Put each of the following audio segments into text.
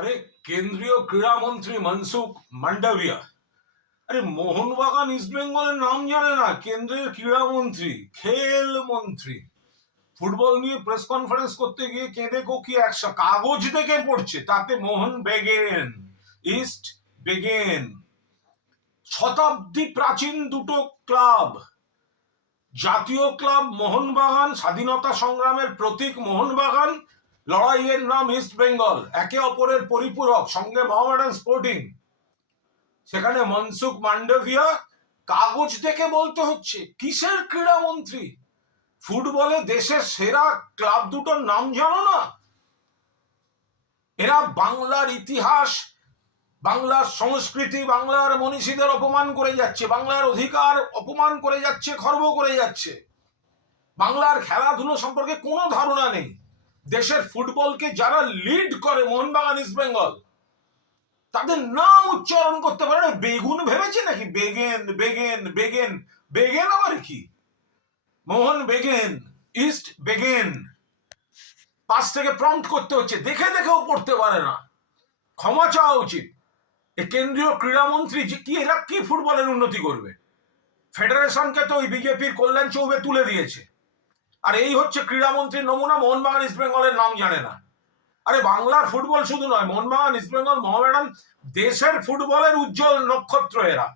আরে, কেন্দ্রীয় ক্রীড়ামন্ত্রী মনসুখ মান্ডাভিয়া। আরে, মোহনবাগান ইস্ট বেঙ্গলের নাম জানে না, কেন্দ্রের ক্রীড়ামন্ত্রী খেল মন্ত্রী। ফুটবল নিয়ে প্রেস কনফারেন্স করতে গিয়ে কেঁদে কোকি একশো কাগজ দেখে পড়ছে, তাতে মোহন বেগেন, ইস্ট বেগেন। শতাব্দী প্রাচীন দুটো ক্লাব। জাতীয় ক্লাব মোহনবাগান, স্বাধীনতা সংগ্রামের প্রতীক মোহনবাগান লড়াইয়ের নাম ইস্ট বেঙ্গল একে অপরের পরিপূরক, সঙ্গে মোহামেডান স্পোর্টিং সেখানে মনসুখ মান্ডভিয়া কাগজ দেখে বলতে হচ্ছে, কিসের ক্রীড়ামন্ত্রী ফুটবলে দেশের সেরা ক্লাব দুটোর নাম জানো না? এরা বাংলার ইতিহাস, বাংলার সংস্কৃতি, বাংলার মনীষীদের অপমান করে যাচ্ছে, বাংলার অধিকার অপমান করে যাচ্ছে, খর্ব করে যাচ্ছে। বাংলার খেলাধুলো সম্পর্কে কোনো ধারণা নেই। দেশের ফুটবলকে যারা লিড করে মোহনবাগান ইস্ট বেঙ্গল তাদের নাম উচ্চারণ করতে পারে না। বেগুন ভেবেছে নাকি? বেগেন বেগেন বেগেন বেগেন আবার কি? মোহন বেগেন ইস্ট বেগেন। পাশ থেকে প্রম্পট করতে হচ্ছে। দেখে দেখেও পড়তে পারে না। ক্ষমা চাওয়া উচিত। এ কেন্দ্রীয় ক্রীড়ামন্ত্রী যে কি, এরা কি ফুটবলের উন্নতি করবে? ফেডারেশনকে তো ওই বিজেপির কল্যাণ চৌবে তুলে দিয়েছে। আর এই হচ্ছে ক্রীড়ামন্ত্রীর নমুনা, মোহনবাগান, ইস্ট বেঙ্গলের নাম জানে না। আরে বাংলার ফুটবল শুধু নয়, মোহনবাগান, ইস্ট বেঙ্গল, মোহামেডান, দেশের ফুটবলের উজ্জ্বল নক্ষত্র এরা।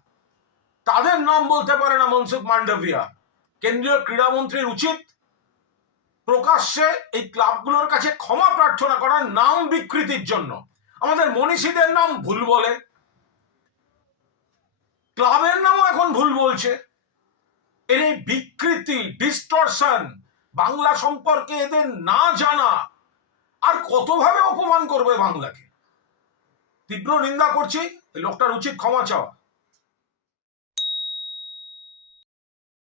তাদের নাম বলতে পারে না মনসুখ মান্ডভিয়া। কেন্দ্রীয় ক্রীড়ামন্ত্রীর উচিত প্রকাশ্যে এই ক্লাবগুলোর কাছে ক্ষমা প্রার্থনা করার নাম বিকৃতির জন্য। আমাদের মনীষীদের নাম ভুল বলে। ক্লাবের নামও এখন ভুল বলছে। এর এই বিকৃতি ডিস্টরশন বাংলা সম্পর্কে এদের না জানা, আর কতভাবে অপমান করবে বাংলাকে? তীব্র নিন্দা করছি লোকটার উচিত ক্ষমা চাওয়া।